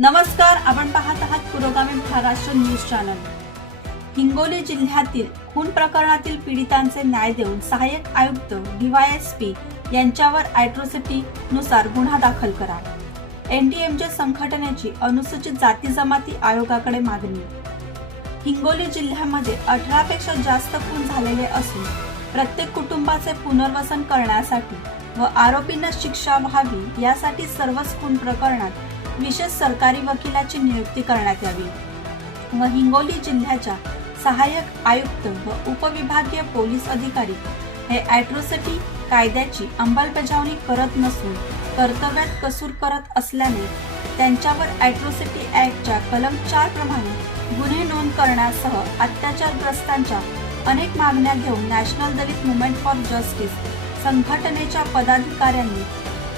नमस्कार आपण पाहत आहात पुरोगामी धाराष्ट्र न्यूज चॅनल. हिंगोली जिल्ह्यातील खून प्रकरणातील पीडितांचे न्याय देऊन सहाय्यक आयुक्त डीवायएसपी यांच्यावर अॅट्रॉसिटी नुसार गुन्हा दाखल करा. एनडीएमजे संघटनेची अनुसूचित जाती जमाती आयोगाकडे मागणी. हिंगोली जिल्ह्यामध्ये अठरापेक्षा जास्त खून झालेले असून प्रत्येक कुटुंबाचे पुनर्वसन करण्यासाठी व आरोपींना शिक्षा व्हावी यासाठी सर्वच खून प्रकरणात विशेष सरकारी वकिलाची नियुक्ती करण्यात यावी. व हिंगोली जिल्ह्याच्या सहाय्यक आयुक्त व उपविभागीय पोलीस अधिकारी हे ॲट्रोसिटी कायद्याची अंमलबजावणी करत नसून कर्तव्यात कसूर करत असल्याने त्यांच्यावर ॲट्रोसिटी ॲक्टच्या कलम चार प्रमाणे गुन्हे नोंद करण्यासह अत्याचारग्रस्तांच्या अनेक मागण्या घेऊन national Dalit movement for justice संघटनेच्या पदाधिकाऱ्यांनी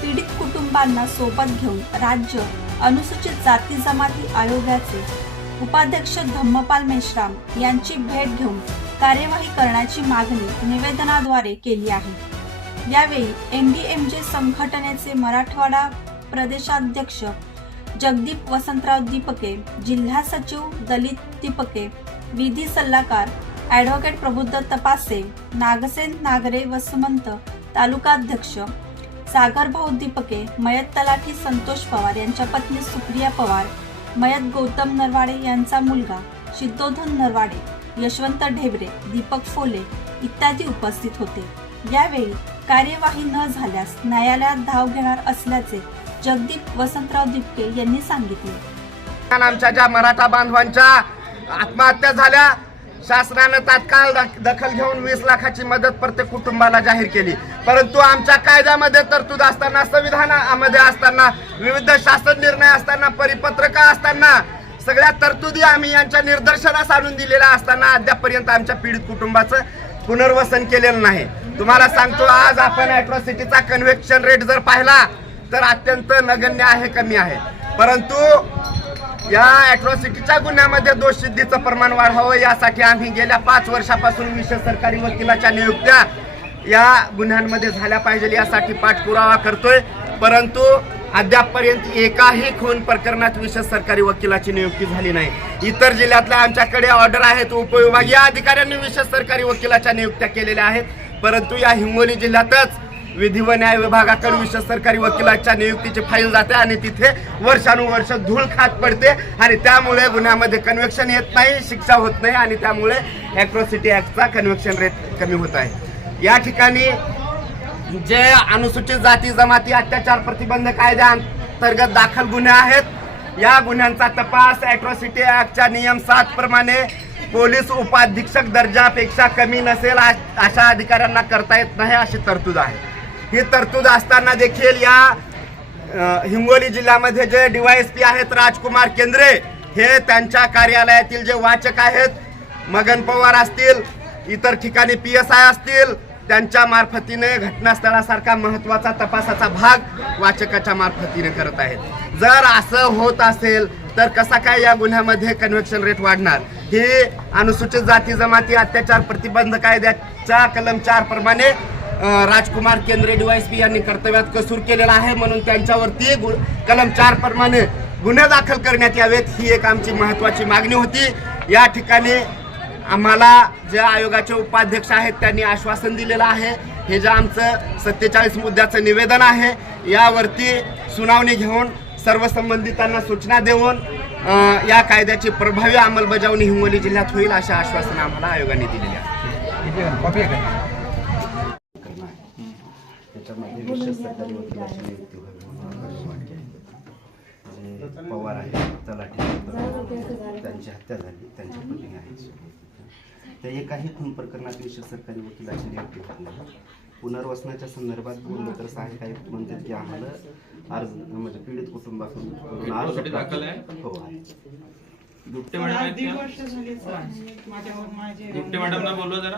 पीडित कुटुंबांना सोबत घेऊन राज्य अनुसूचित जाती जमाती आयोगाचे उपाध्यक्ष धम्मपाल मेश्राम यांची भेट घेऊन कार्यवाही करण्याची मागणी निवेदनाद्वारे केली आहे. यावेळी एमडीएमजे संघटनेचे मराठवाडा प्रदेशाध्यक्ष जगदीप वसंतराव दीपके जिल्हा सचिव दलित दीपके विधी सल्लागार ॲडव्होकेट प्रबुद्ध तपासे नागसेन नागरे वसुमंत तालुकाध्यक्ष सागरभाऊ दीपके मयत तलाठी संतोष पवार यांच्या पत्नी सुप्रिया पवार मयत गौतम नरवाडे यांचा मुलगा सिद्धोधन नरवाडे यशवंत ढेबरे दीपक फोले इत्यादी उपस्थित होते. यावेळी कार्यवाही न झाल्यास न्यायालयात धाव घेणार असल्याचे जगदीप वसंतराव दिपके यांनी सांगितले. आमच्या ज्या मराठा बांधवांच्या आत्महत्या झाल्या शासनानं तात्काळ दखल घेऊन वीस लाखाची मदत प्रत्येक कुटुंबाला जाहीर केली. परंतु आमच्या कायद्यामध्ये तरतूद असताना संविधानामध्ये असताना विविध शासन निर्णय असताना परिपत्रका असताना सगळ्या तरतुदी आम्ही यांच्या निदर्शनास आणून दिलेल्या असताना अद्यापर्यंत आमच्या पीडित कुटुंबाचं पुनर्वसन केलेलं नाही. तुम्हाला सांगतो आज आपण अॅट्रॉसिटीचा कन्व्हेक्शन रेट जर पाहिला तर अत्यंत नगण्य आहे कमी आहे. परंतु या अॅट्रॉसिटीच्या गुन्ह्यामध्ये दोषसिद्धीचं प्रमाण वाढावं यासाठी आम्ही गेल्या पाच वर्षापासून विशेष सरकारी वकिलाच्या नियुक्त्या या गुन्ह्यांमध्ये झाल्या पाहिजे यासाठी पाठपुरावा करतोय. परंतु अद्यापपर्यंत एकाही खून प्रकरणात विशेष सरकारी वकिलाची नियुक्ती झाली नाही. इतर जिल्ह्यातल्या आमच्याकडे ऑर्डर आहेत. उपविभागीय अधिकाऱ्यांनी विशेष सरकारी वकिलाच्या नियुक्त्या केलेल्या आहेत. परंतु या हिंगोली जिल्ह्यातच विधी व न्याय विभागाकडे विशेष सरकारी वकिलाच्या नियुक्तीची फाईल जाते आणि तिथे वर्षानुवर्ष धूळ खात पडते आणि त्यामुळे गुन्ह्यामध्ये कन्व्हेक्शन येत नाही शिक्षा होत नाही आणि त्यामुळे अॅट्रॉसिटी ऍक्टचा कन्व्हेक्शन रेट कमी होत आहे. या ठिकाणी जे अनुसूचित जाती जमाती अत्याचार प्रतिबंध कायद्याअंतर्गत दाखल गुन्हे आहेत. या गुन्ह्यांचा तपास ॲट्रॉसिटी ॲक्टच्या नियम सात प्रमाणे पोलीस उपाधीक्षक दर्जापेक्षा कमी नसेल अशा अधिकाऱ्यांना करता येत नाही अशी तरतूद आहे. ही तरतूद असताना देखील या हिंगोली जिल्ह्यामध्ये जे डीवायएसपी आहेत राजकुमार केंद्रे हे त्यांच्या कार्यालयातील जे वाचक आहेत मगन पवार असतील इतर ठिकाणी पी एस आय असतील त्यांच्या मार्फतीने घटनास्थळासारखा महत्त्वाचा तपासाचा भाग वाचकाच्या मार्फतीने करत आहेत. जर असं होत असेल तर कसा काय या गुन्ह्यामध्ये कन्व्हेक्शन रेट वाढणार? हे अनुसूचित जाती जमाती अत्याचार प्रतिबंध कायद्याच्या कलम चार प्रमाणे राजकुमार केंद्रे डीवायसपी यांनी कर्तव्यात कसूर केलेला आहे म्हणून त्यांच्यावरती गु- कलम चार प्रमाणे गुन्हे दाखल करण्यात यावेत ही एक आमची महत्वाची मागणी होती. या ठिकाणी आम्हाला जे आयोगाचे उपाध्यक्ष आहेत त्यांनी आश्वासन दिलेलं आहे. हे जे आमचं सत्तेचाळीस मुद्द्याचं निवेदन आहे यावरती सुनावणी घेऊन सर्व संबंधितांना सूचना देऊन या कायद्याची प्रभावी अंमलबजावणी हिंगोली जिल्ह्यात होईल अशा आश्वासन आम्हाला आयोगाने दिलेली आहे कॉपी आहे पवार आहेत तलाठी त्यांची हत्या झाली त्यांच्या पत्नी आहेत. त्या एकाही खून प्रकरणात विशेष सरकारी वकिलाची नियुक्ती होत नाही पुनर्वसनाच्या संदर्भात बोललं तर सहाय्यक आयुक्त म्हणतात की आम्हाला अर्ज म्हणजे पीडित कुटुंबाकडून अर्ज दाखल आहे? हो आहे मॅडम आहेत का? मॅडमला बोलवा जरा